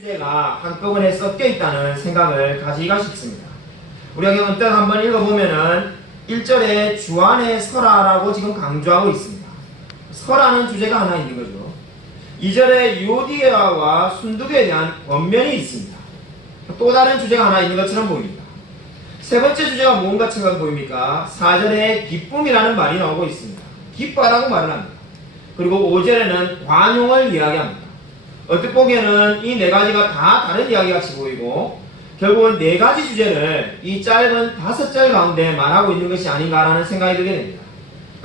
주제가 한꺼번에 섞여 있다는 생각을 가지기가 쉽습니다. 우리가 언뜻 한번 읽어보면은 1절에 주 안에 서라라고 지금 강조하고 있습니다. 서라는 주제가 하나 있는 거죠. 2절에 유오디게아와 순두교에 대한 권면이 있습니다. 또 다른 주제가 하나 있는 것처럼 보입니다. 세 번째 주제가 무엇같이 보입니까? 4절에 기쁨이라는 말이 나오고 있습니다. 기뻐라고 말을 합니다. 그리고 5절에는 관용을 이야기합니다. 어떻게 보기에는 이 네 가지가 다 다른 이야기 같이 보이고 결국은 네 가지 주제를 이 짧은 5절 가운데 말하고 있는 것이 아닌가라는 생각이 들게 됩니다.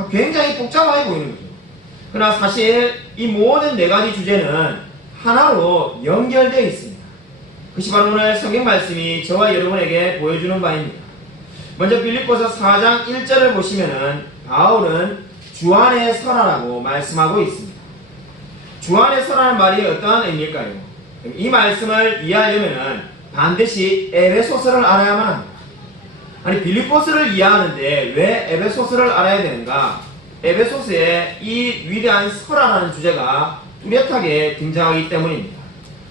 굉장히 복잡하게 보이는 거죠. 그러나 사실 이 모든 네 가지 주제는 하나로 연결되어 있습니다. 그것이 바로 오늘 성경 말씀이 저와 여러분에게 보여주는 바입니다. 먼저 빌립보서 4장 1절을 보시면은 바울은 주 안에 서라라고 말씀하고 있습니다. 주 안에 서라는 말이 어떠한 의미일까요? 이 말씀을 이해하려면은 반드시 에베소서를 알아야만 합니다. 아니 빌립보서를 이해하는데 왜 에베소서를 알아야 되는가? 에베소서에 이 위대한 서라라는 주제가 뚜렷하게 등장하기 때문입니다.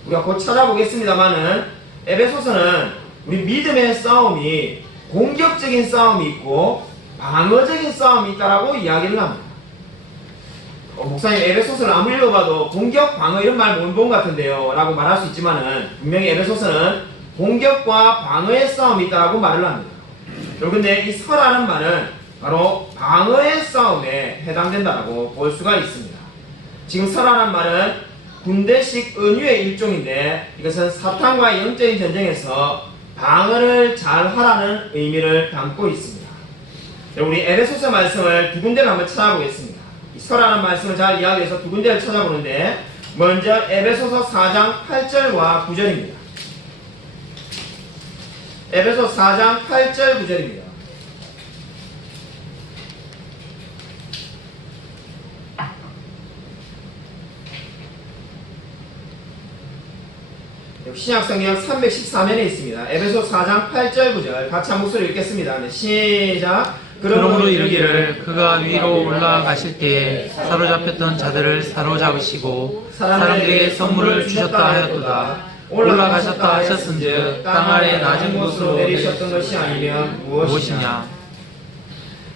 우리가 곧 찾아보겠습니다만은 에베소서는 우리 믿음의 싸움이 공격적인 싸움이 있고 방어적인 싸움이 있다라고 이야기를 합니다. 목사님 에베소서를 아무리 읽어봐도 공격, 방어 이런 말 못 본 것 같은데요 라고 말할 수 있지만은 분명히 에베소서는 공격과 방어의 싸움이 있다라고 말을 합니다. 그런데 이 서라는 말은 바로 방어의 싸움에 해당된다라고 볼 수가 있습니다. 지금 서라는 말은 군대식 은유의 일종인데 이것은 사탄과의 영적인 전쟁에서 방어를 잘 하라는 의미를 담고 있습니다. 우리 에베소서 말씀을 두 군데를 한번 찾아보겠습니다. 이 서라는 말씀을 잘 이해하기 위해서 두 군데를 찾아보는데 먼저 에베소서 4장 8절과 9절입니다. 에베소 4장 8절 9절입니다. 신약성경 314면에 있습니다. 에베소 4장 8절 9절 같이 한 목소리 읽겠습니다. 네, 시작. 그러므로 이르기를 그가 위로 올라가실 때에 사로잡혔던 자들을 사로잡으시고 사람들에게 선물을 주셨다 하였도다. 올라가셨다 하셨은즉 땅 아래 낮은 곳으로 내리셨던 것이 아니면 무엇이냐.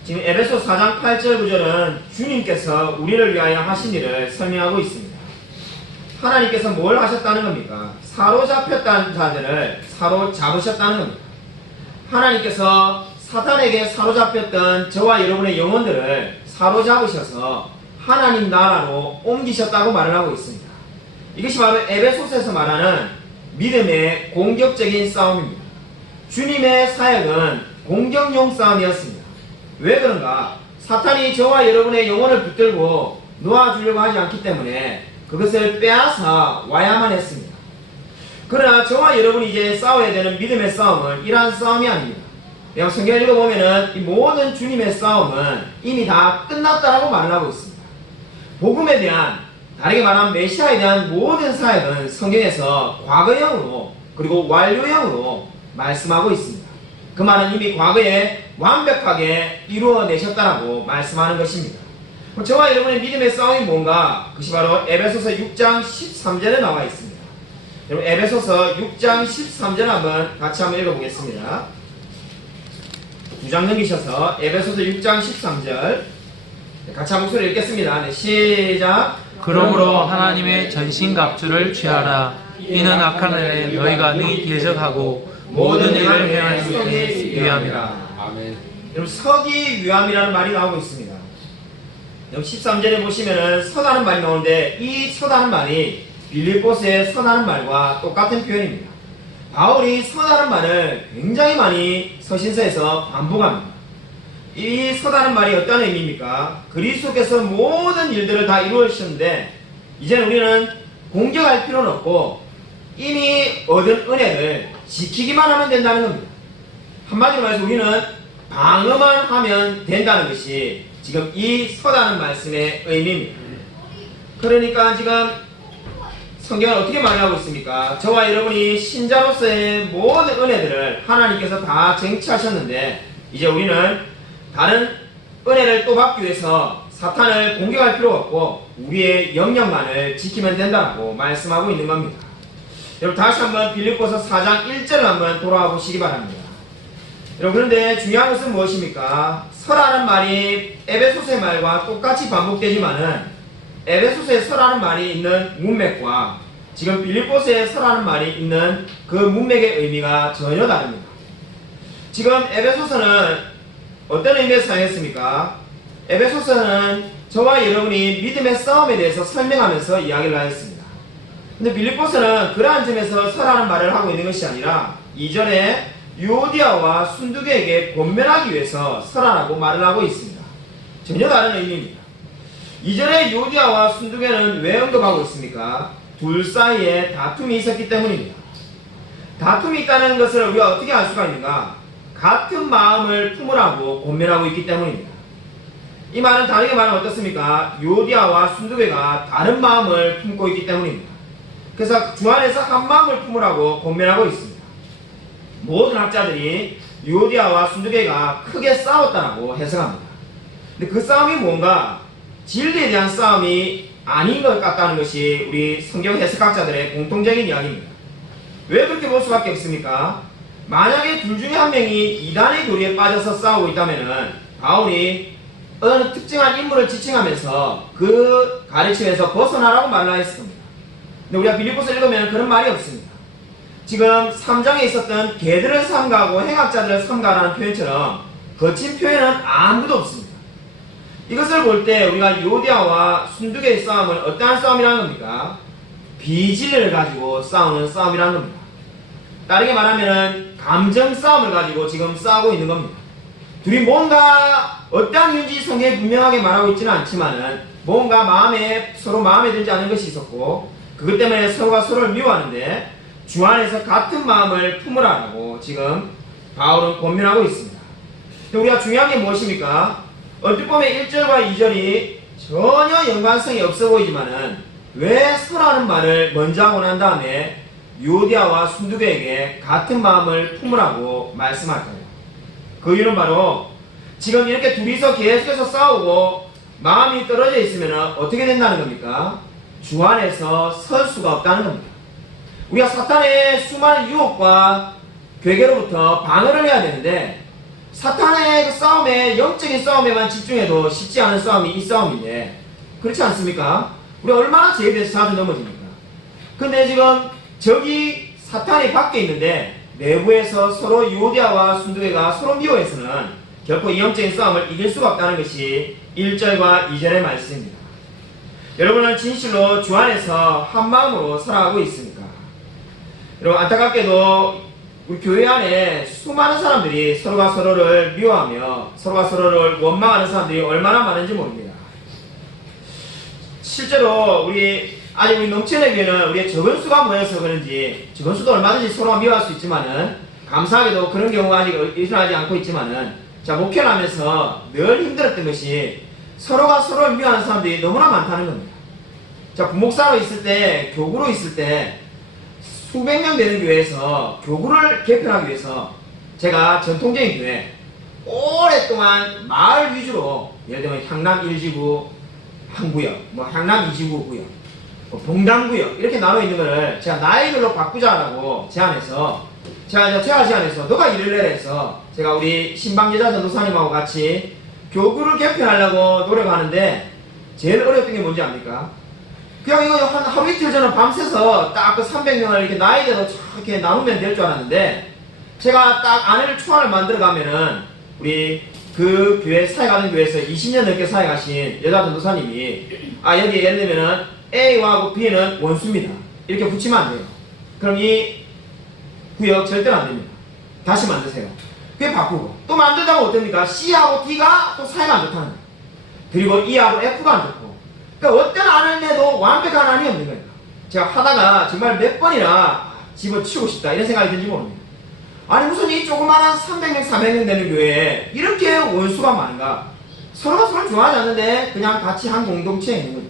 지금 에베소 4장 8절 9절은 주님께서 우리를 위하여 하신 일을 설명하고 있습니다. 하나님께서 뭘 하셨다는 겁니까? 사로잡혔다는 자들을 사로잡으셨다는 겁니다. 하나님께서 사탄에게 사로잡혔던 저와 여러분의 영혼들을 사로잡으셔서 하나님 나라로 옮기셨다고 말을 하고 있습니다. 이것이 바로 에베소서에서 말하는 믿음의 공격적인 싸움입니다. 주님의 사역은 공격용 싸움이었습니다. 왜 그런가? 사탄이 저와 여러분의 영혼을 붙들고 놓아주려고 하지 않기 때문에 그것을 빼앗아 와야만 했습니다. 그러나 저와 여러분이 이제 싸워야 되는 믿음의 싸움은 이러한 싸움이 아닙니다. 내가 성경을 읽어보면은 이 모든 주님의 싸움은 이미 다 끝났다라고 말을 하고 있습니다. 복음에 대한, 다르게 말하면 메시아에 대한 모든 사역은 성경에서 과거형으로 그리고 완료형으로 말씀하고 있습니다. 그 말은 이미 과거에 완벽하게 이루어내셨다라고 말씀하는 것입니다. 저와 여러분의 믿음의 싸움이 뭔가? 그것이 바로 에베소서 6장 13절에 나와 있습니다. 여러분 에베소서 6장 13절 같이 한번 읽어보겠습니다. 두 장 넘기셔서 에베소서 6장 13절 같이 한 목소리 읽겠습니다. 네, 시작. 그러므로 하나님의 전신갑주를 취하라. 이는 악한 날에 너희가 능히 대적하고 모든 일을 행하기 위함이라. 아멘. 여러분 서기 위함이라는 말이 나오고 있습니다. 여러분 13절에 보시면은 서다는 말이 나오는데 이 서다는 말이 빌립보서의 서다는 말과 똑같은 표현입니다. 바울이 서다는 말을 굉장히 많이 서신서에서 반복합니다. 이 서다는 말이 어떤 의미입니까? 그리스도께서 모든 일들을 다 이루어주셨는데 이제는 우리는 공격할 필요는 없고 이미 얻은 은혜를 지키기만 하면 된다는 겁니다. 한마디로 말해서 우리는 방어만 하면 된다는 것이 지금 이 서다는 말씀의 의미입니다. 그러니까 지금 성경은 어떻게 말하고 있습니까? 저와 여러분이 신자로서의 모든 은혜들을 하나님께서 다 쟁취하셨는데 이제 우리는 다른 은혜를 또 받기 위해서 사탄을 공격할 필요가 없고 우리의 영역만을 지키면 된다고 말씀하고 있는 겁니다. 여러분 다시 한번 빌립보서 4장 1절을 한번 돌아와 보시기 바랍니다. 여러분 그런데 중요한 것은 무엇입니까? 설하는 말이 에베소서의 말과 똑같이 반복되지만은 에베소서에 설하는 말이 있는 문맥과 지금 빌립보서에 설하는 말이 있는 그 문맥의 의미가 전혀 다릅니다. 지금 에베소서는 어떤 의미에서 사용했습니까? 에베소서는 저와 여러분이 믿음의 싸움에 대해서 설명하면서 이야기를 하였습니다. 근데 빌립보서는 그러한 점에서 설하는 말을 하고 있는 것이 아니라 2절에 유오디아와 순두개에게 권면하기 위해서 설하라고 말을 하고 있습니다. 전혀 다른 의미입니다. 2절에 유오디아와 순두개는 왜 언급하고 있습니까? 둘 사이에 다툼이 있었기 때문입니다. 다툼이 있다는 것을 우리가 어떻게 알 수가 있는가? 같은 마음을 품으라고 권면하고 있기 때문입니다. 이 말은 다르게 말하면 어떻습니까? 유오디아와 순두개가 다른 마음을 품고 있기 때문입니다. 그래서 주 안에서 한 마음을 품으라고 권면하고 있습니다. 모든 학자들이 유오디아와 순두개가 크게 싸웠다고 해석합니다. 근데 그 싸움이 뭔가 진리에 대한 싸움이 아닌 것 같다는 것이 우리 성경 해석학자들의 공통적인 이야기입니다. 왜 그렇게 볼 수밖에 없습니까? 만약에 둘 중에 한 명이 이단의 교리에 빠져서 싸우고 있다면은 바울이 어느 특정한 인물을 지칭하면서 그 가르침에서 벗어나라고 말을 했을 겁니다. 근데 우리가 빌립보서 읽으면 그런 말이 없습니다. 지금 3장에 있었던 개들을 삼가하고 행악자들을 삼가라는 표현처럼 거친 표현은 아무도 없습니다. 이것을 볼 때 우리가 유오디아와 순두개의 싸움은 어떠한 싸움이라는 겁니까? 비진리를 가지고 싸우는 싸움이라는 겁니다. 다르게 말하면 감정 싸움을 가지고 지금 싸우고 있는 겁니다. 둘이 뭔가 어떠한 이유인지 성경에 분명하게 말하고 있지는 않지만은 뭔가 서로 마음에 들지 않은 것이 있었고 그것 때문에 서로가 서로를 미워하는데 주 안에서 같은 마음을 품으라고 지금 바울은 권면하고 있습니다. 우리가 중요한 게 무엇입니까? 얼핏 보면 1절과 2절이 전혀 연관성이 없어 보이지만은 왜 설하는 말을 먼저 하고 난 다음에 유오디아와 순두개에게 같은 마음을 품으라고 말씀할까요? 그 이유는 바로 지금 이렇게 둘이서 계속해서 싸우고 마음이 떨어져 있으면 어떻게 된다는 겁니까? 주 안에서 설 수가 없다는 겁니다. 우리가 사탄의 수많은 유혹과 괴계로부터 방어를 해야 되는데 사탄의 그 싸움에 영적인 싸움에만 집중해도 쉽지 않은 싸움이 이 싸움인데 그렇지 않습니까? 우리가 얼마나 죄에 대해서 자주 넘어집니까? 근데 지금 적이 사탄이 밖에 있는데 내부에서 서로 유오디아와 순두개가 서로 미워해서는 결코 이 영적인 싸움을 이길 수가 없다는 것이 1절과 2절의 말씀입니다. 여러분은 진실로 주 안에서 한 마음으로 살아가고 있습니까? 여러분 안타깝게도 우리 교회 안에 수많은 사람들이 서로가 서로를 미워하며 서로가 서로를 원망하는 사람들이 얼마나 많은지 모릅니다. 실제로 우리 넘치는 교회는 우리의 적은 수가 모여서 그런지 적은 수도 얼마든지 서로가 미워할 수 있지만은 감사하게도 그런 경우가 아직 일어나지 않고 있지만은 자 목회를 하면서 늘 힘들었던 것이 서로가 서로를 미워하는 사람들이 너무나 많다는 겁니다. 자 부목사로 있을 때 교구로 있을 때 수백 명 되는 교회에서 교구를 개편하기 위해서 제가 전통적인 교회 오랫동안 마을 위주로 예를 들면 향남 1지구 한 구역, 향남 2지구 구역, 봉담구역 이렇게 나눠 있는 거를 제가 나이별로 바꾸자라고 제안해서 제가 제안해서 너가 일을 내라 해서 제가 우리 신방여자 전도사님하고 같이 교구를 개편하려고 노력하는데 제일 어려웠던 게 뭔지 압니까? 그냥 이거 한 하루 이틀 전에 밤새서 딱 그 300명을 이렇게 나이대로 이렇게 나누면 될 줄 알았는데 제가 딱 아내를 초안을 만들어 가면은 우리 그 교회 사역하는 교회에서 20년 넘게 사역하신 여자 전도사님이 여기 예를 들면은 A와 B는 원수입니다. 이렇게 붙이면 안 돼요. 그럼 이 구역 절대로 안 됩니다. 다시 만드세요. 그게 바꾸고 또 만들다가 어떻습니까? C하고 D가 또 사이가 안 좋다는 거예요. 그리고 E하고 F가 안 좋고 그러니까 어떤 안을 내도 완벽한 안이 없는 거예요. 제가 하다가 정말 몇 번이나 집어치우고 싶다 이런 생각이 든지 모릅니다. 아니 무슨 이 조그마한 300명 400명 되는 교회에 이렇게 원수가 많은가? 서로가 서로 좋아하지 않는데 그냥 같이 한 공동체에 있는 거죠.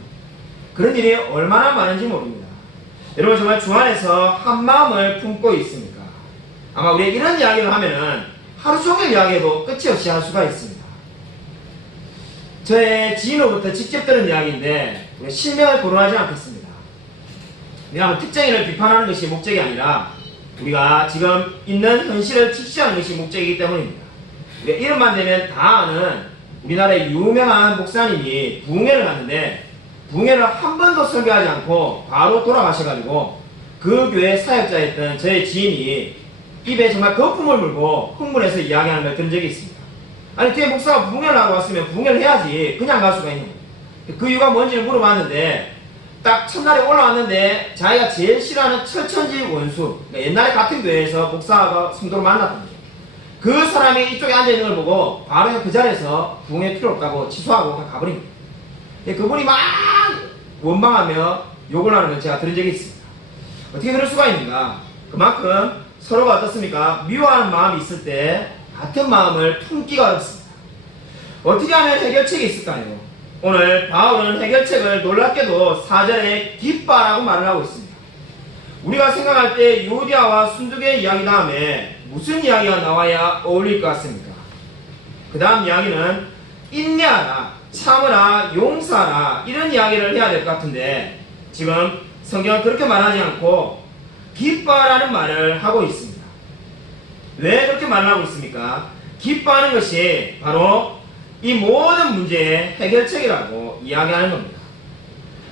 그런 일이 얼마나 많은지 모릅니다. 여러분 정말 주 안에서 한 마음을 품고 있습니까? 아마 우리가 이런 이야기를 하면은 하루 종일 이야기해도 끝이 없이 할 수가 있습니다. 저의 지인으로부터 직접 들은 이야기인데 실명을 거론하지 않겠습니다. 그냥 특정인을 비판하는 것이 목적이 아니라 우리가 지금 있는 현실을 직시하는 것이 목적이기 때문입니다. 이름만 되면 다 아는 우리나라의 유명한 목사님이 부흥회를 갔는데 부흥회를 한 번도 설교하지 않고 바로 돌아가셔가지고 그 교회 사역자였던 저의 지인이 입에 정말 거품을 물고 흥분해서 이야기하는 걸 들은 적이 있습니다. 아니 뒤에 목사가 부흥회를 하고 왔으면 부흥회를 해야지 그냥 갈 수가 있는 거예요. 그 이유가 뭔지를 물어봤는데 딱 첫날에 올라왔는데 자기가 제일 싫어하는 철천지 원수, 그러니까 옛날에 같은 교회에서 목사가 성도를 만났던 거죠. 그 사람이 이쪽에 앉아있는 걸 보고 바로 그 자리에서 부흥회 필요 없다고 취소하고 가버린 거예요. 그분이 막 원망하며 욕을 하는 걸 제가 들은 적이 있습니다. 어떻게 그럴 수가 있는가? 그만큼 서로가 어떻습니까? 미워하는 마음이 있을 때 같은 마음을 품기가 어렵습니다. 어떻게 하면 해결책이 있을까요? 오늘 바울은 해결책을 놀랍게도 4절에 기뻐라고 말을 하고 있습니다. 우리가 생각할 때 유디아와 순두개 이야기 다음에 무슨 이야기가 나와야 어울릴 것 같습니까? 그 다음 이야기는 인내하라, 참으라, 용서하라 이런 이야기를 해야 될 것 같은데 지금 성경은 그렇게 말하지 않고 기뻐라는 말을 하고 있습니다. 왜 그렇게 말을 하고 있습니까? 기뻐하는 것이 바로 이 모든 문제의 해결책이라고 이야기하는 겁니다.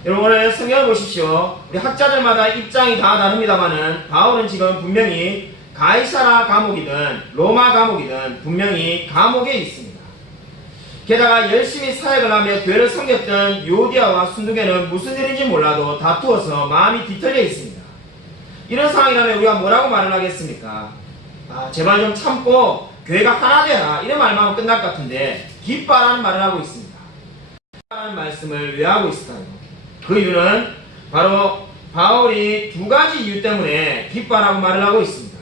여러분 오늘 성경을 보십시오. 우리 학자들마다 입장이 다 다릅니다만은 바울은 지금 분명히 가이사라 감옥이든 로마 감옥이든 분명히 감옥에 있습니다. 게다가 열심히 사역을 하며 교회를 섬겼던 요디아와 순두개는 무슨 일인지 몰라도 다투어서 마음이 뒤틀려 있습니다. 이런 상황이라면 우리가 뭐라고 말을 하겠습니까? 제발 좀 참고 교회가 하나 되라 이런 말만 하면 끝날 것 같은데 기뻐라는 말을 하고 있습니다. 기뻐라는 말씀을 왜 하고 있을까요? 그 이유는 바로 바울이 두 가지 이유 때문에 기뻐라고 말을 하고 있습니다.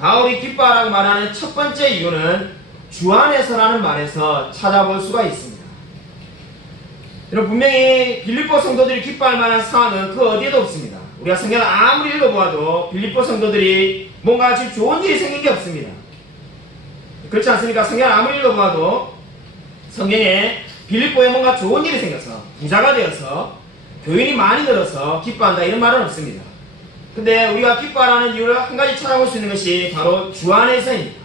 바울이 기뻐라고 말하는 첫 번째 이유는 주 안에서라는 말에서 찾아볼 수가 있습니다. 여러분 분명히 빌립보 성도들이 기뻐할 만한 상황은 그 어디에도 없습니다. 우리가 성경을 아무리 읽어보아도 빌립보 성도들이 뭔가 지금 좋은 일이 생긴 게 없습니다. 그렇지 않습니까? 성경을 아무리 읽어보아도 성경에 빌립보에 뭔가 좋은 일이 생겨서 부자가 되어서 교인이 많이 늘어서 기뻐한다 이런 말은 없습니다. 근데 우리가 기뻐하라는 이유를 한 가지 찾아볼 수 있는 것이 바로 주 안에서입니다.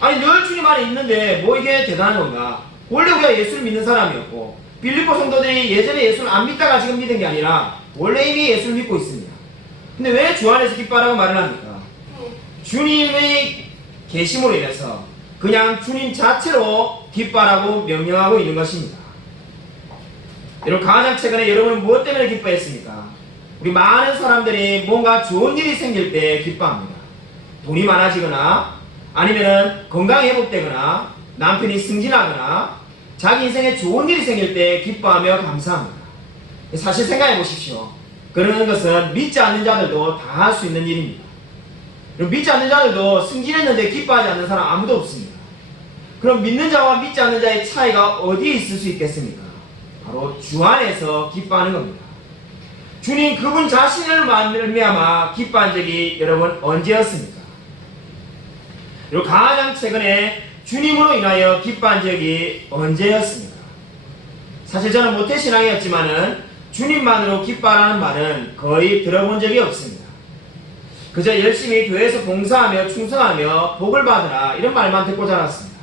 아니 늘 주님 안에 있는데 뭐 이게 대단한 건가? 원래 우리가 예수를 믿는 사람이었고 빌립보 성도들이 예전에 예수를 안 믿다가 지금 믿은 게 아니라 원래 이미 예수를 믿고 있습니다. 근데 왜 주 안에서 기뻐하라고 말을 합니까? 주님의 계심으로 인해서 그냥 주님 자체로 기뻐하라고 명령하고 있는 것입니다. 여러분 가장 최근에 여러분은 무엇 때문에 기뻐했습니까? 우리 많은 사람들이 뭔가 좋은 일이 생길 때 기뻐합니다. 돈이 많아지거나 아니면 건강이 회복되거나 남편이 승진하거나 자기 인생에 좋은 일이 생길 때 기뻐하며 감사합니다. 사실 생각해 보십시오. 그러는 것은 믿지 않는 자들도 다 할 수 있는 일입니다. 믿지 않는 자들도 승진했는데 기뻐하지 않는 사람 아무도 없습니다. 그럼 믿는 자와 믿지 않는 자의 차이가 어디에 있을 수 있겠습니까? 바로 주 안에서 기뻐하는 겁니다. 주님 그분 자신을 말미암아 기뻐한 적이 여러분 언제였습니까? 그리고 가장 최근에 주님으로 인하여 기뻐한 적이 언제였습니까? 사실 저는 모태신앙이었지만은 주님만으로 기뻐하라는 말은 거의 들어본 적이 없습니다. 그저 열심히 교회에서 봉사하며 충성하며 복을 받으라 이런 말만 듣고 자랐습니다.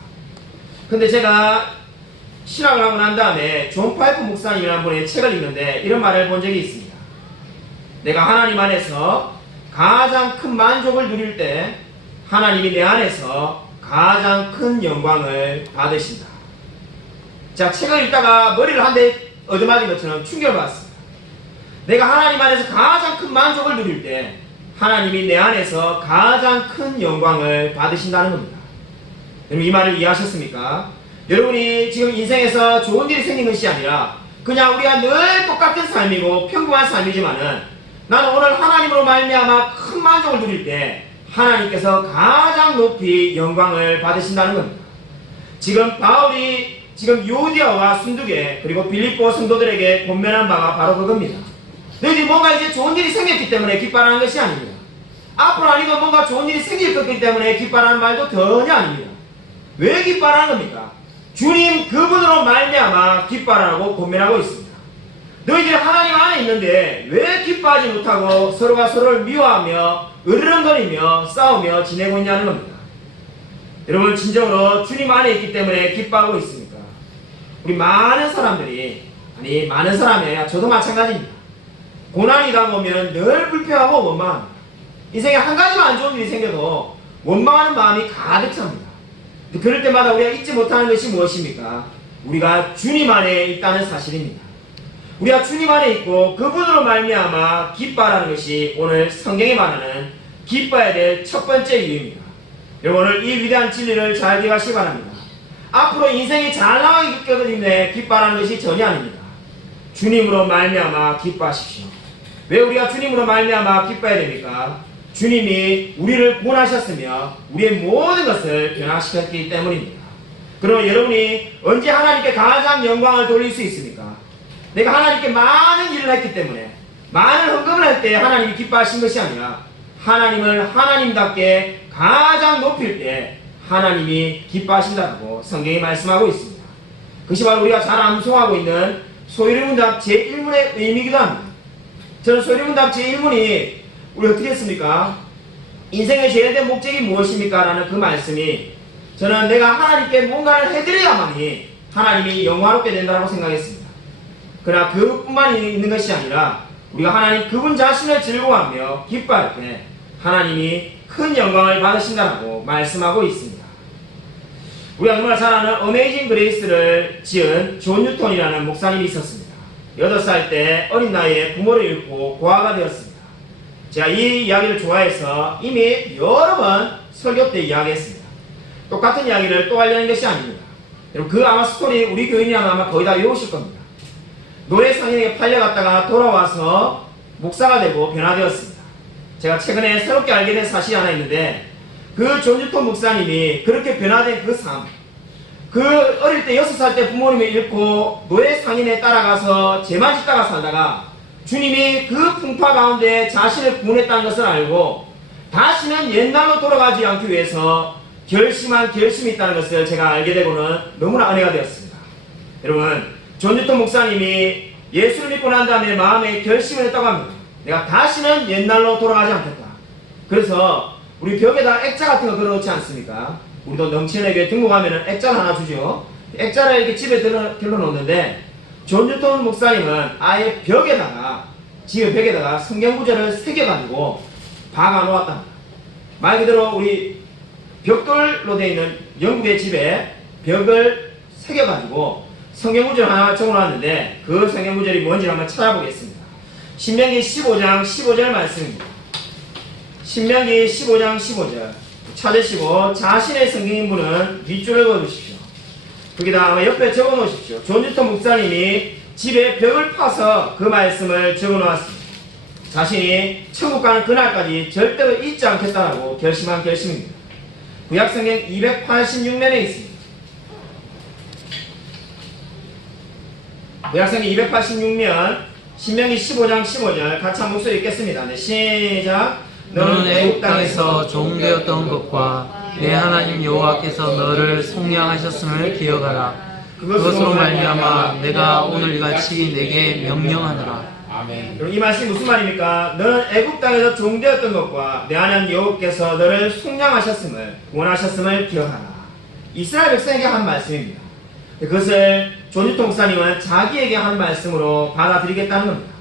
근데 제가 신학을 하고 난 다음에 존 파이프 목사님이라는 분의 책을 읽는데 이런 말을 본 적이 있습니다. 내가 하나님 안에서 가장 큰 만족을 누릴 때 하나님이 내 안에서 가장 큰 영광을 받으신다. 자, 책을 읽다가 머리를 한 대 얻어맞은 것처럼 충격을 받았습니다. 내가 하나님 안에서 가장 큰 만족을 누릴 때 하나님이 내 안에서 가장 큰 영광을 받으신다는 겁니다. 여러분 이 말을 이해하셨습니까? 여러분이 지금 인생에서 좋은 일이 생긴 것이 아니라 그냥 우리가 늘 똑같은 삶이고 평범한 삶이지만은 나는 오늘 하나님으로 말미암아 큰 만족을 누릴 때 하나님께서 가장 높이 영광을 받으신다는 겁니다. 지금 바울이 지금 요디아와 순두개 그리고 빌립보 성도들에게 권면한 바가 바로 그겁니다. 너희들이 뭔가 이제 좋은 일이 생겼기 때문에 기뻐하는 것이 아닙니다. 앞으로 아니면 뭔가 좋은 일이 생길 거기 때문에 기뻐하는 말도 전혀 아닙니다. 왜 기뻐하는 겁니까? 주님 그분으로 말미암아 기뻐하라고 권면하고 있습니다. 너희들이 하나님 안에 있는데 왜 기뻐하지 못하고 서로가 서로를 미워하며 으르렁거리며 싸우며 지내고 있냐는 겁니다. 여러분, 진정으로 주님 안에 있기 때문에 기뻐하고 있습니까? 우리 많은 사람들이, 아니 많은 사람이에요. 저도 마찬가지입니다. 고난이 다가오면 늘 불평하고 원망합니다. 인생에 한 가지만 안 좋은 일이 생겨도 원망하는 마음이 가득 찹니다. 그럴 때마다 우리가 잊지 못하는 것이 무엇입니까? 우리가 주님 안에 있다는 사실입니다. 우리가 주님 안에 있고 그분으로 말미암아 기뻐하라는 것이 오늘 성경이 말하는 기뻐해야 될 첫 번째 이유입니다. 여러분, 오늘 이 위대한 진리를 잘 기억하시기 바랍니다. 앞으로 인생이 잘 나가기 때문에 기뻐하라는 것이 전혀 아닙니다. 주님으로 말미암아 기뻐하십시오. 왜 우리가 주님으로 말미암아 기뻐해야 됩니까? 주님이 우리를 구원하셨으며 우리의 모든 것을 변화시켰기 때문입니다. 그럼 여러분이 언제 하나님께 가장 영광을 돌릴 수 있습니까? 내가 하나님께 많은 일을 했기 때문에, 많은 헌금을 할 때 하나님이 기뻐하신 것이 아니라 하나님을 하나님답게 가장 높일 때 하나님이 기뻐하신다고 성경이 말씀하고 있습니다. 그것이 바로 우리가 잘 암송하고 있는 소유리문답 제1문의 의미이기도 합니다. 저는 소유리문답 제1문이 우리 어떻게 했습니까? 인생의 제일된 목적이 무엇입니까? 라는 그 말씀이 저는 내가 하나님께 뭔가를 해드려야만이 하나님이 영화롭게 된다고 생각했습니다. 그러나 그뿐만 있는 것이 아니라 우리가 하나님 그분 자신을 즐거워하며 기뻐할 때 하나님이 큰 영광을 받으신다고 말씀하고 있습니다. 우리가 정말 잘 아는 어메이징 그레이스를 지은 존 뉴턴이라는 목사님이 있었습니다. 8살 때 어린 나이에 부모를 잃고 고아가 되었습니다. 제가 이 이야기를 좋아해서 이미 여러 번 설교 때 이야기했습니다. 똑같은 이야기를 또 하려는 것이 아닙니다. 여러분, 그 아마 스토리 우리 교인이라면 아마 거의 다 외우실 겁니다. 노래 상인에게 팔려갔다가 돌아와서 목사가 되고 변화되었습니다. 제가 최근에 새롭게 알게 된 사실이 하나 있는데, 그 존 뉴턴 목사님이 그렇게 변화된 그 삶, 그 어릴 때 6살 때 부모님을 잃고 노예 상인에 따라가서 죄만 짓다가 살다가 주님이 그 풍파 가운데 자신을 구원했다는 것을 알고 다시는 옛날로 돌아가지 않기 위해서 결심한 결심이 있다는 것을 제가 알게 되고는 너무나 은혜가 되었습니다. 여러분, 존 뉴턴 목사님이 예수를 믿고 난 다음에 마음에 결심을 했다고 합니다. 내가 다시는 옛날로 돌아가지 않겠다. 그래서 우리 벽에다 액자 같은 거 걸어놓지 않습니까? 우리도 넘치는 교회 등록하면 액자를 하나 주죠. 액자를 이렇게 집에 걸어놓는데 존 뉴턴 목사님은 아예 벽에다가, 집의 벽에다가 성경 구절을 새겨가지고 박아놓았답니다. 말 그대로 우리 벽돌로 되어 있는 영국의 집에 벽을 새겨가지고 성경 구절 하나 적어놨는데 그 성경 구절이 뭔지 한번 찾아보겠습니다. 신명기 15장 15절 말씀입니다. 신명기 15장 15절 찾으시고 자신의 성경인 분은 윗줄을 그어주십시오. 거기다 옆에 적어놓으십시오. 존 뉴턴 목사님이 집에 벽을 파서 그 말씀을 적어놓았습니다. 자신이 천국 가는 그날까지 절대로 잊지 않겠다라고 결심한 결심입니다. 구약성경 286면에 있습니다. 구약성경 286면 신명기 15장 15절 같이 한 목소리 읽겠습니다. 네, 시작. 너는 애국 땅에서 종되었던 것과 내 하나님 여호와께서 너를 속량하셨음을 기억하라. 그것으로 말미암아 내가 오늘 이같이 내게 명령하노라. 아멘. 여러분, 이 말씀이 무슨 말입니까? 너는 애국 땅에서 종되었던 것과 내 하나님 여호와께서 너를 속량하셨음을, 구원하셨음을 기억하라. 이스라엘 백성에게 한 말씀입니다. 그것을 존 뉴턴 목사님은 자기에게 한 말씀으로 받아들이겠다는 겁니다.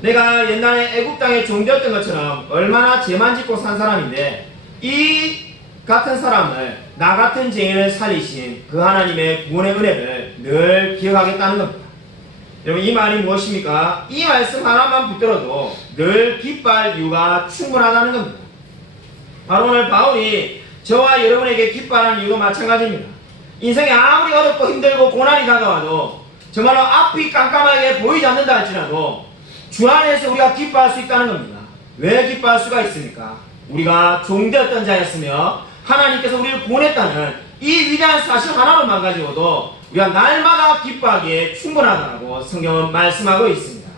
내가 옛날에 애국 땅에 종되었던 것처럼 얼마나 죄만 짓고 산 사람인데 이 같은 사람을, 나 같은 죄인을 살리신 그 하나님의 구원의 은혜를 늘 기억하겠다는 겁니다. 여러분, 이 말이 무엇입니까? 이 말씀 하나만 붙들어도 늘 기뻐할 이유가 충분하다는 겁니다. 바로 오늘 바울이 저와 여러분에게 기뻐하는 이유도 마찬가지입니다. 인생이 아무리 어렵고 힘들고 고난이 다가와도 정말로 앞이 깜깜하게 보이지 않는다 할지라도 주 안에서 우리가 기뻐할 수 있다는 겁니다. 왜 기뻐할 수가 있습니까? 우리가 종되었던 자였으며 하나님께서 우리를 구원했다는 이 위대한 사실 하나로만 가지고도 우리가 날마다 기뻐하기에 충분하다고 성경은 말씀하고 있습니다.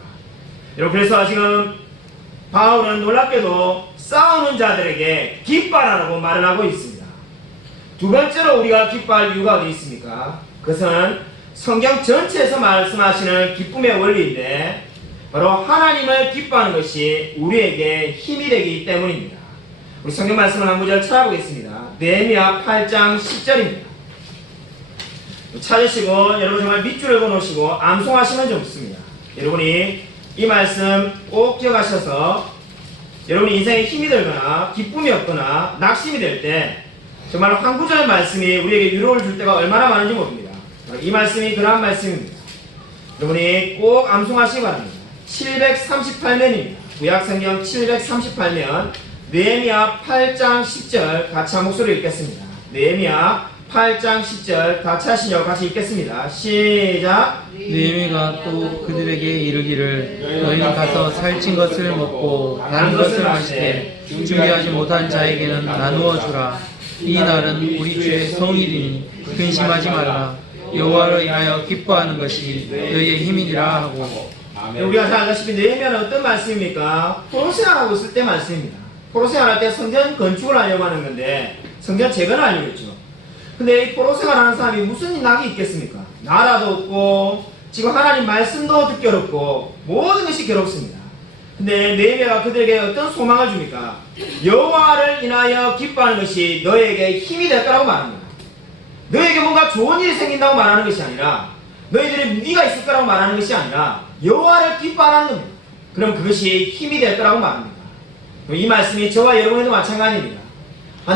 여러분, 그래서 지금 바울은 놀랍게도 싸우는 자들에게 기뻐하라고 말을 하고 있습니다. 두 번째로 우리가 기뻐할 이유가 어디 있습니까? 그것은 성경 전체에서 말씀하시는 기쁨의 원리인데 바로 하나님을 기뻐하는 것이 우리에게 힘이 되기 때문입니다. 우리 성경 말씀을 한 구절 찾아보겠습니다. 느헤미야 8장 10절입니다. 찾으시고 여러분 정말 밑줄을 그어놓으시고 암송하시면 좋습니다. 여러분이 이 말씀 꼭 기억하셔서 여러분이 인생에 힘이 들거나 기쁨이 없거나 낙심이 될 때 정말 한 구절 말씀이 우리에게 위로를 줄 때가 얼마나 많은지 모릅니다. 이 말씀이 그러한 말씀입니다. 여러분이 꼭 암송하시기 바랍니다. 738면입니다. 구약성경 738면 느헤미야 8장 10절 같이 한 목소리로 읽겠습니다. 느헤미야 8장 10절 다 찾으시냐고 같이 읽겠습니다. 시작. 느헤미가 또 그들에게 이르기를 너희는 가서 살찐 것을 먹고 다른 것을 마시되 준비하지 못한 자에게는 나누어 주라. 이 날은 우리 주의 성일이니 근심하지 말라. 여호와를 인하여 기뻐하는 것이 너희의 힘이니라 하고. 우리가 잘 알다시피 느헤미야는 어떤 말씀입니까? 포로 생활하고 있을 때 말씀입니다. 포로 생활할 때 성전 건축을 하려고 하는 건데 성전 재건을 하려고 했죠. 근데 이 포로 생활하는 사람이 무슨 낙이 있겠습니까? 나라도 없고 지금 하나님 말씀도 듣기 어렵고 모든 것이 괴롭습니다. 근데 느헤미야가 그들에게 어떤 소망을 줍니까? 여호와를 인하여 기뻐하는 것이 너에게 힘이 될 거라고 말합니다. 너에게 뭔가 좋은 일이 생긴다고 말하는 것이 아니라 너희들의 무기가 있을 거라고 말하는 것이 아니라 여호와를 기뻐하는 겁니다. 그럼 그것이 힘이 될 거라고 말합니다. 이 말씀이 저와 여러분에도 마찬가지입니다.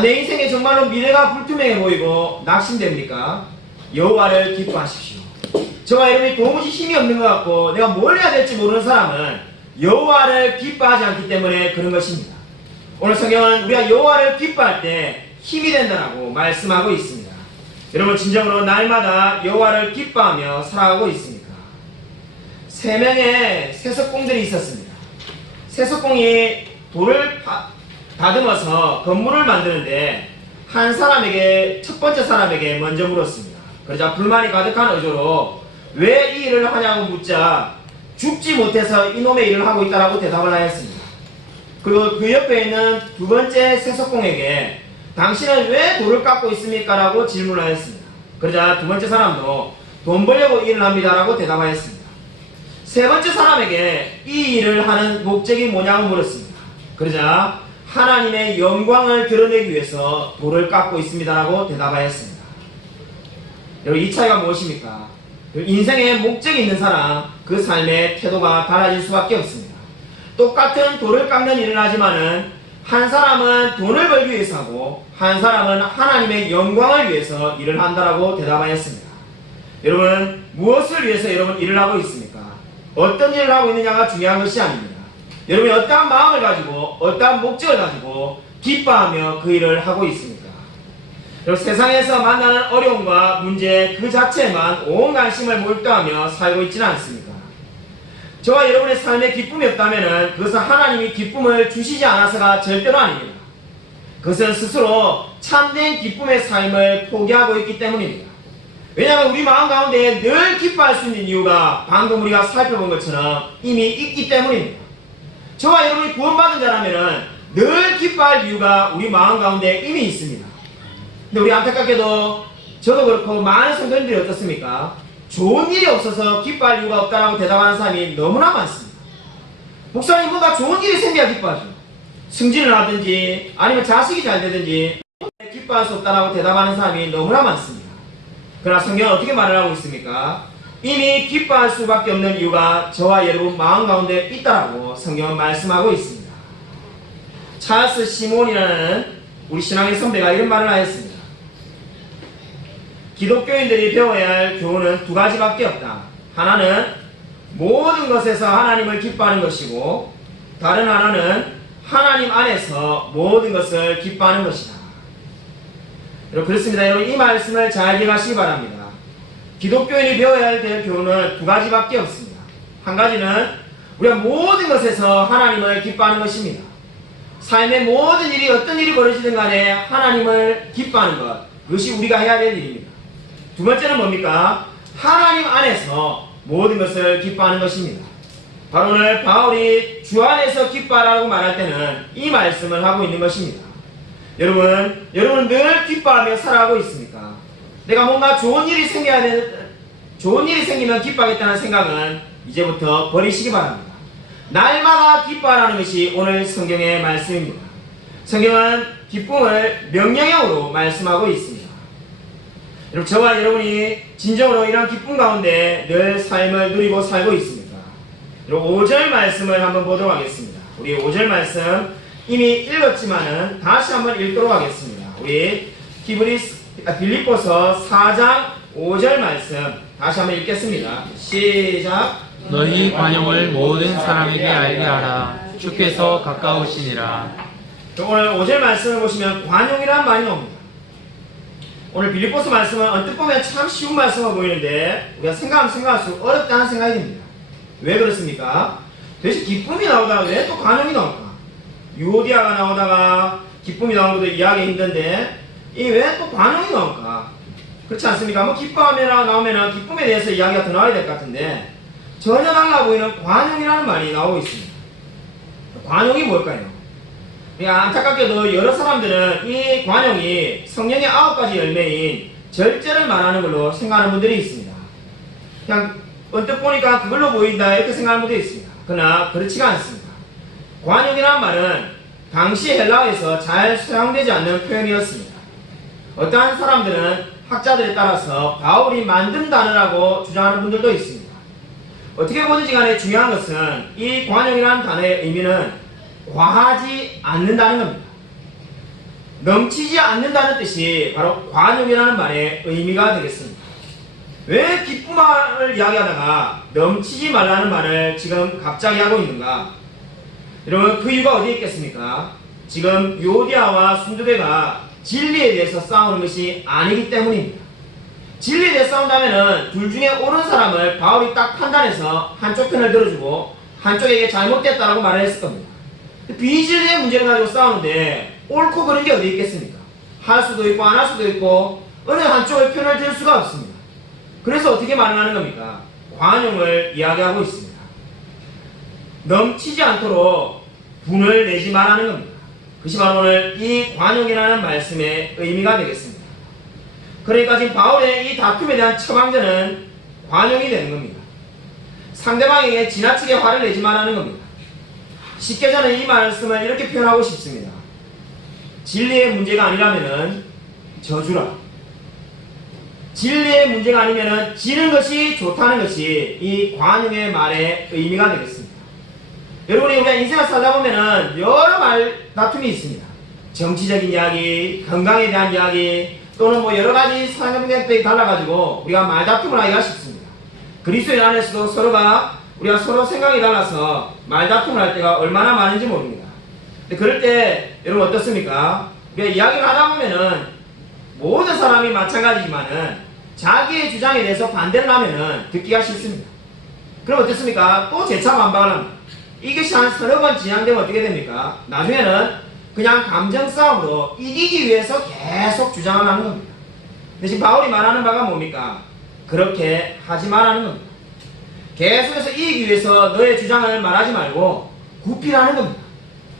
내 인생에 정말로 미래가 불투명해 보이고 낙심됩니까? 여호와를 기뻐하십시오. 저와 여러분이 도무지 힘이 없는 것 같고 내가 뭘 해야 될지 모르는 사람은 여호와를 기뻐하지 않기 때문에 그런 것입니다. 오늘 성경은 우리가 여호와를 기뻐할 때 힘이 된다고 말씀하고 있습니다. 여러분 진정으로 날마다 여호와를 기뻐하며 살아가고 있습니까? 3명의 세석공들이 있었습니다. 세석공이 돌을 다듬어서 건물을 만드는데 한 사람에게 첫 번째 사람에게 먼저 물었습니다. 그러자 불만이 가득한 어조로 왜 이 일을 하냐고 묻자 죽지 못해서 이놈의 일을 하고 있다라고 대답을 하였습니다. 그리고 그 옆에 있는 두 번째 세석공에게 당신은 왜 돌을 깎고 있습니까? 라고 질문을 하였습니다. 그러자 두 번째 사람도 돈 벌려고 일을 합니다 라고 대답하였습니다. 세 번째 사람에게 이 일을 하는 목적이 뭐냐고 물었습니다. 그러자 하나님의 영광을 드러내기 위해서 돌을 깎고 있습니다 라고 대답하였습니다. 여러분 이 차이가 무엇입니까? 인생에 목적이 있는 사람 그 삶의 태도가 달라질 수밖에 없습니다. 똑같은 돌을 깎는 일을 하지만은 한 사람은 돈을 벌기 위해서 하고 한 사람은 하나님의 영광을 위해서 일을 한다라고 대답하였습니다. 여러분 무엇을 위해서 여러분 일을 하고 있습니까? 어떤 일을 하고 있느냐가 중요한 것이 아닙니다. 여러분이 어떠한 마음을 가지고 어떠한 목적을 가지고 기뻐하며 그 일을 하고 있습니까? 여러분 세상에서 만나는 어려움과 문제 그 자체에만 온 관심을 몰두하며 살고 있지는 않습니까? 저와 여러분의 삶에 기쁨이 없다면 그것은 하나님이 기쁨을 주시지 않아서가 절대로 아닙니다. 그것은 스스로 참된 기쁨의 삶을 포기하고 있기 때문입니다. 왜냐하면 우리 마음 가운데 늘 기뻐할 수 있는 이유가 방금 우리가 살펴본 것처럼 이미 있기 때문입니다. 저와 여러분이 구원받은 자라면 늘 기뻐할 이유가 우리 마음 가운데 이미 있습니다. 근데 우리 안타깝게도 저도 그렇고 많은 성도님들이 어떻습니까? 좋은 일이 없어서 기뻐할 이유가 없다라고 대답하는 사람이 너무나 많습니다. 목사님 뭔가 좋은 일이 생겨야 기뻐하죠. 승진을 하든지 아니면 자식이 잘 되든지 기뻐할 수 없다라고 대답하는 사람이 너무나 많습니다. 그러나 성경은 어떻게 말을 하고 있습니까? 이미 기뻐할 수밖에 없는 이유가 저와 여러분 마음 가운데 있다라고 성경은 말씀하고 있습니다. 찰스 시몬이라는 우리 신앙의 선배가 이런 말을 하였습니다. 기독교인들이 배워야 할 교훈은 두 가지밖에 없다. 하나는 모든 것에서 하나님을 기뻐하는 것이고 다른 하나는 하나님 안에서 모든 것을 기뻐하는 것이다. 여러분 그렇습니다. 여러분 이 말씀을 잘 기억하시기 바랍니다. 기독교인이 배워야 될 교훈은 두 가지밖에 없습니다. 한 가지는 우리가 모든 것에서 하나님을 기뻐하는 것입니다. 삶의 모든 일이 어떤 일이 벌어지든 간에 하나님을 기뻐하는 것, 그것이 우리가 해야 될 일입니다. 두 번째는 뭡니까? 하나님 안에서 모든 것을 기뻐하는 것입니다. 바로 오늘 바울이 주 안에서 기뻐하라고 말할 때는 이 말씀을 하고 있는 것입니다. 여러분은 늘 기뻐하며 살아가고 있습니까? 내가 뭔가 좋은 일이 생겨야 좋은 일이 생기면 기뻐하겠다는 생각은 이제부터 버리시기 바랍니다. 날마다 기뻐하라는 것이 오늘 성경의 말씀입니다. 성경은 기쁨을 명령형으로 말씀하고 있습니다. 여러분, 저와 여러분이 진정으로 이러한 기쁨 가운데 늘 삶을 누리고 살고 있습니다. 여러분, 5절 말씀을 한번 보도록 하겠습니다. 우리 5절 말씀 이미 읽었지만은 다시 한번 읽도록 하겠습니다. 우리 빌립보서 4장 5절 말씀 다시 한번 읽겠습니다. 시작. 너희 관용을 모든 사람에게 알게 하라. 주께서 가까우시니라. 오늘 5절 말씀을 보시면 관용이라는 말이 나옵니다. 오늘 빌립보서 말씀은 언뜻 보면 참 쉬운 말씀으로 보이는데 우리가 생각하면 생각할수록 어렵다는 생각이 듭니다. 왜 그렇습니까? 대신 기쁨이 나오다가 왜 또 관용이 나올까? 유오디아가 나오다가 기쁨이 나오는 것도 이해하기 힘든데 이 왜 또 관용이 나올까? 그렇지 않습니까? 뭐 기뻐하면 나오면 기쁨에 대해서 이야기가 더 나와야 될 것 같은데 전혀 달라 보이는 관용이라는 말이 나오고 있습니다. 관용이 뭘까요? 안타깝게도 여러 사람들은 이 관용이 성령의 9가지 열매인 절제를 말하는 걸로 생각하는 분들이 있습니다. 그냥 언뜻 보니까 그걸로 보인다 이렇게 생각하는 분들이 있습니다. 그러나 그렇지가 않습니다. 관용이라는 말은 당시 헬라어에서 잘 사용되지 않는 표현이었습니다. 어떠한 사람들은 학자들에 따라서 바울이 만든 단어라고 주장하는 분들도 있습니다. 어떻게 보든지 간에 중요한 것은 이 관용이라는 단어의 의미는 과하지 않는다는 겁니다. 넘치지 않는다는 뜻이 바로 관용이라는 말의 의미가 되겠습니다. 왜 기쁨을 이야기하다가 넘치지 말라는 말을 지금 갑자기 하고 있는가? 여러분, 그 이유가 어디에 있겠습니까? 지금 요디아와 순두대가 진리에 대해서 싸우는 것이 아니기 때문입니다. 진리에 대해서 싸운다면 둘 중에 옳은 사람을 바울이 딱 판단해서 한쪽 편을 들어주고 한쪽에게 잘못됐다라고 말을 했을 겁니다. 비진리의 문제를 가지고 싸우는데 옳고 그른 게 어디 있겠습니까? 할 수도 있고 안 할 수도 있고 어느 한쪽의 편을 들 수가 없습니다. 그래서 어떻게 말하는 겁니까? 관용을 이야기하고 있습니다. 넘치지 않도록 분을 내지 말라는 겁니다. 그것이 바로 오늘 이 관용이라는 말씀의 의미가 되겠습니다. 그러니까 지금 바울의 이 다툼에 대한 처방전은 관용이 되는 겁니다. 상대방에게 지나치게 화를 내지 말라는 겁니다. 쉽게 저는 이 말씀을 이렇게 표현하고 싶습니다. 진리의 문제가 아니라면은 저주라. 진리의 문제가 아니면은 지는 것이 좋다는 것이 이 관용의 말의 의미가 되겠습니다. 여러분이 우리가 인생을 살다 보면은 여러 다툼이 있습니다. 정치적인 이야기, 건강에 대한 이야기, 또는 뭐 여러 가지 상황들이 달라가지고 우리가 말다툼을 하기가 쉽습니다. 그리스도인 안에서도 우리가 서로 생각이 달라서 말다툼을 할 때가 얼마나 많은지 모릅니다. 근데 그럴 때 여러분 어떻습니까? 우리가 이야기를 하다 보면은 모든 사람이 마찬가지지만은 자기의 주장에 대해서 반대를 하면은 듣기가 싫습니다. 그럼 어떻습니까? 또 재차 반박을 합니다. 이것이 한 서너 번 진행되면 어떻게 됩니까? 나중에는 그냥 감정 싸움으로 이기기 위해서 계속 주장을 하는 겁니다. 근데 지금 바울이 말하는 바가 뭡니까? 그렇게 하지 말라는 겁니다. 계속해서 이기기 위해서 너의 주장을 말하지 말고 구피라는 겁니다.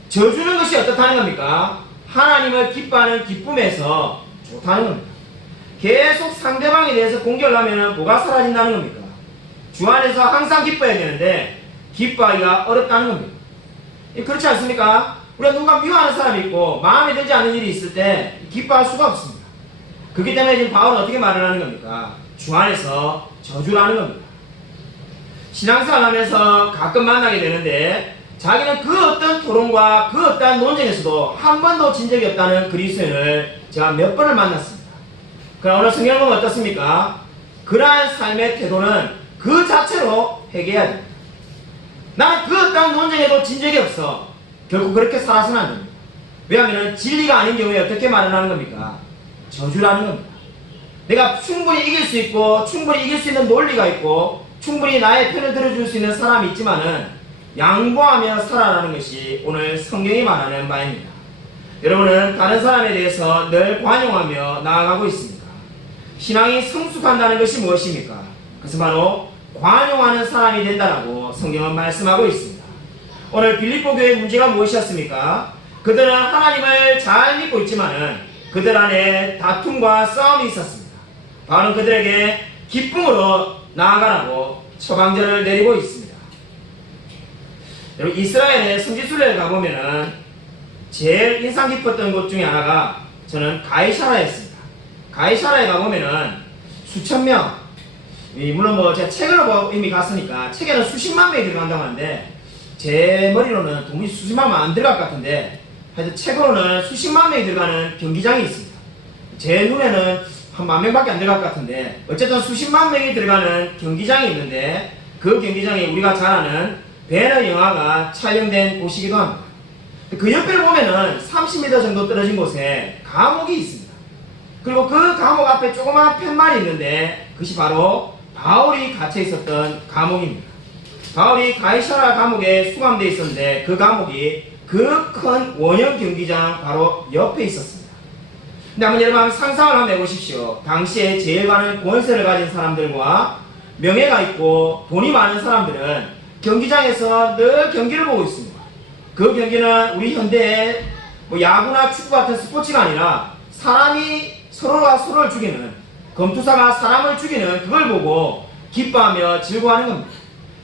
져주는 것이 어떻다는 겁니까? 하나님을 기뻐하는 기쁨에서 좋다는 겁니다. 계속 상대방에 대해서 공격을 하면 뭐가 사라진다는 겁니까? 주 안에서 항상 기뻐해야 되는데 기뻐하기가 어렵다는 겁니다. 그렇지 않습니까? 우리가 누군가 미워하는 사람이 있고 마음에 들지 않는 일이 있을 때 기뻐할 수가 없습니다. 그렇기 때문에 지금 바울은 어떻게 말을 하는 겁니까? 주 안에서 저주라는 겁니다. 신앙생활 하면서 가끔 만나게 되는데 자기는 그 어떤 토론과 그 어떤 논쟁에서도 한 번도 진 적이 없다는 그리스도인을 제가 몇 번을 만났습니다. 그러나 오늘 성경을 보면 어떻습니까? 그러한 삶의 태도는 그 자체로 회개해야 됩니다. 나는 그 어떤 논쟁에도 진 적이 없어. 결국 그렇게 살아서는 안 됩니다. 왜냐하면 진리가 아닌 경우에 어떻게 말을 하는 겁니까? 저주라는 겁니다. 내가 충분히 이길 수 있고 충분히 이길 수 있는 논리가 있고 충분히 나의 편을 들어줄 수 있는 사람이 있지만은 양보하며 살아라는 것이 오늘 성경이 말하는 바입니다. 여러분은 다른 사람에 대해서 늘 관용하며 나아가고 있습니까? 신앙이 성숙한다는 것이 무엇입니까? 그것은 바로 관용하는 사람이 된다라고 성경은 말씀하고 있습니다. 오늘 빌립보 교회의 문제가 무엇이었습니까? 그들은 하나님을 잘 믿고 있지만은 그들 안에 다툼과 싸움이 있었습니다. 바울은 그들에게 기쁨으로 나아가라고 처방전을 내리고 있습니다. 여러분, 이스라엘의 성지순례를 가보면은 제일 인상 깊었던 곳 중에 하나가 저는 가이사라였습니다. 가이사라에 가보면은 수천 명, 물론 뭐 제가 책으로 이미 갔으니까 책에는 수십만 명이 들어간다고 하는데 제 머리로는 도무지 수십만 명 안 들어갈 것 같은데 하여튼 책으로는 수십만 명이 들어가는 경기장이 있습니다. 제 눈에는 한 만 명밖에 안 들어갈 것 같은데 어쨌든 수십만 명이 들어가는 경기장이 있는데 그 경기장이 우리가 잘 아는 배너 영화가 촬영된 곳이기도 합니다. 그 옆을 보면은 30m 정도 떨어진 곳에 감옥이 있습니다. 그리고 그 감옥 앞에 조그마한 팻말이 있는데 그것이 바로 바울이 갇혀 있었던 감옥입니다. 바울이 가이사라 감옥에 수감되어 있었는데 그 감옥이 그 큰 원형 경기장 바로 옆에 있었습니다. 근데 한번 여러분 상상을 한번 해보십시오. 당시에 제일 많은 권세를 가진 사람들과 명예가 있고 돈이 많은 사람들은 경기장에서 늘 경기를 보고 있습니다. 그 경기는 우리 현대의 뭐 야구나 축구 같은 스포츠가 아니라 사람이 서로가 서로를 죽이는, 검투사가 사람을 죽이는 그걸 보고 기뻐하며 즐거워하는 겁니다.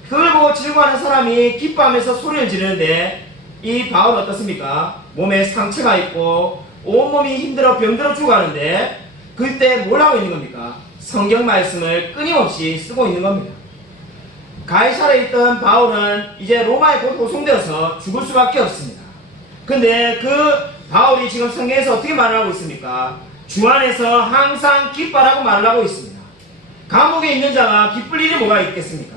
그걸 보고 즐거워하는 사람이 기뻐하면서 소리를 지르는데 이 바울은 어떻습니까? 몸에 상처가 있고 온몸이 힘들어 병들어 죽어가는데 그때 뭘 하고 있는 겁니까? 성경 말씀을 끊임없이 쓰고 있는 겁니다. 가이사라에 있던 바울은 이제 로마에 곧 호송되어서 죽을 수밖에 없습니다. 근데 그 바울이 지금 성경에서 어떻게 말을 하고 있습니까? 주 안에서 항상 기뻐하라고 말을 하고 있습니다. 감옥에 있는 자가 기쁠 일이 뭐가 있겠습니까?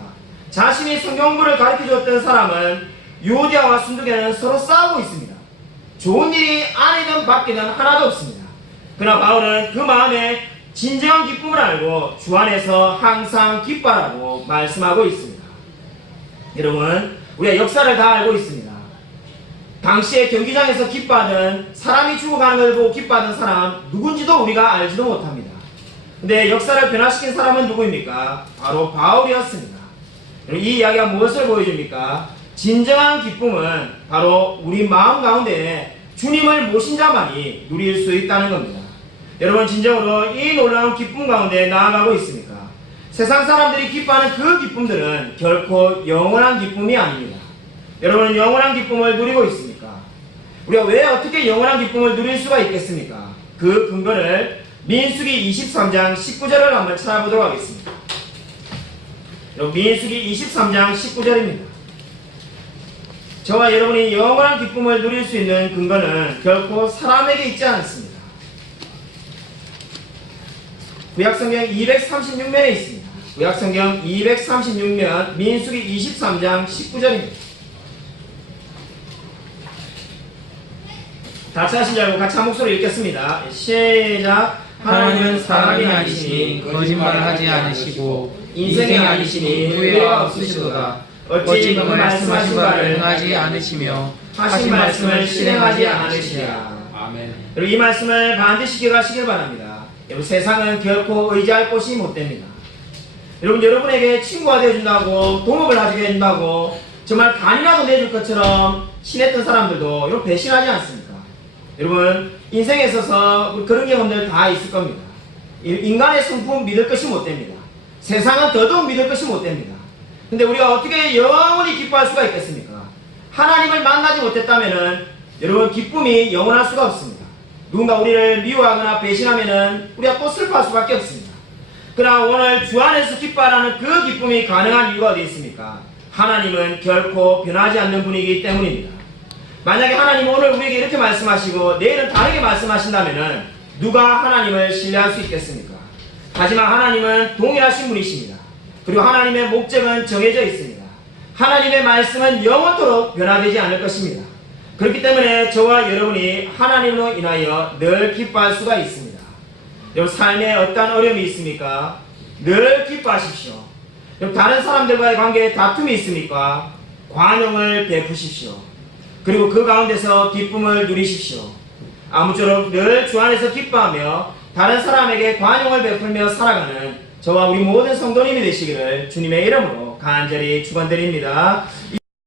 자신이 성경 공부를 가르쳐줬던 사람은 유오디아와 순두계는 서로 싸우고 있습니다. 좋은 일이 안이든 밖이든 하나도 없습니다. 그러나 바울은 그 마음에 진정한 기쁨을 알고 주 안에서 항상 기뻐하라고 말씀하고 있습니다. 여러분, 우리가 역사를 다 알고 있습니다. 당시에 경기장에서 기뻐하던, 사람이 죽어가는 걸 보고 기뻐하던 사람 누군지도 우리가 알지도 못합니다. 근데 역사를 변화시킨 사람은 누구입니까? 바로 바울이었습니다. 이 이야기가 무엇을 보여줍니까? 진정한 기쁨은 바로 우리 마음 가운데 주님을 모신 자만이 누릴 수 있다는 겁니다. 여러분, 진정으로 이 놀라운 기쁨 가운데 나아가고 있습니까? 세상 사람들이 기뻐하는 그 기쁨들은 결코 영원한 기쁨이 아닙니다. 여러분은 영원한 기쁨을 누리고 있습니까? 우리가 왜 어떻게 영원한 기쁨을 누릴 수가 있겠습니까? 그 근거를 민수기 23장 19절을 한번 찾아보도록 하겠습니다. 여러분, 민수기 23장 19절입니다. 저와 여러분이 영원한 기쁨을 누릴 수 있는 근거는 결코 사람에게 있지 않습니다. 구약성경 236면에 있습니다. 구약성경 236면 민수기 23장 19절입니다. 다 찾으신 줄 알고 같이 한 목소리로 읽겠습니다. 시작. 하나님은 사람이 아니시니 거짓말을 하지 않으시고 인생이 아니시니 후회가 없으시도다. 어찌 그 말씀하신 바를 행하지 않으시며 하신 말씀을 실행하지 않으시랴. 아멘. 여러분, 이 말씀을 반드시 기억하시길 바랍니다. 여러분, 세상은 결코 의지할 곳이 못 됩니다. 여러분, 여러분에게 친구가 되어준다고, 동업을 하게 해준다고, 정말 간이라도 내줄 것처럼 친했던 사람들도 여러분 배신하지 않습니까? 여러분, 인생에 있어서 그런 경험들 다 있을 겁니다. 인간의 성품 믿을 것이 못 됩니다. 세상은 더더욱 믿을 것이 못 됩니다. 근데 우리가 어떻게 영원히 기뻐할 수가 있겠습니까? 하나님을 만나지 못했다면은 여러분, 기쁨이 영원할 수가 없습니다. 누군가 우리를 미워하거나 배신하면은 우리가 또 슬퍼할 수밖에 없습니다. 그러나 오늘 주 안에서 기뻐하라는 그 기쁨이 가능한 이유가 어디 있습니까? 하나님은 결코 변하지 않는 분이기 때문입니다. 만약에 하나님은 오늘 우리에게 이렇게 말씀하시고 내일은 다르게 말씀하신다면은 누가 하나님을 신뢰할 수 있겠습니까? 하지만 하나님은 동일하신 분이십니다. 그리고 하나님의 목적은 정해져 있습니다. 하나님의 말씀은 영원토록 변화되지 않을 것입니다. 그렇기 때문에 저와 여러분이 하나님으로 인하여 늘 기뻐할 수가 있습니다. 여러분, 삶에 어떤 어려움이 있습니까? 늘 기뻐하십시오. 여러분, 다른 사람들과의 관계에 다툼이 있습니까? 관용을 베푸십시오. 그리고 그 가운데서 기쁨을 누리십시오. 아무쪼록 늘 주 안에서 기뻐하며 다른 사람에게 관용을 베풀며 살아가는 저와 우리 모든 성도님이 되시기를 주님의 이름으로 간절히 축원드립니다.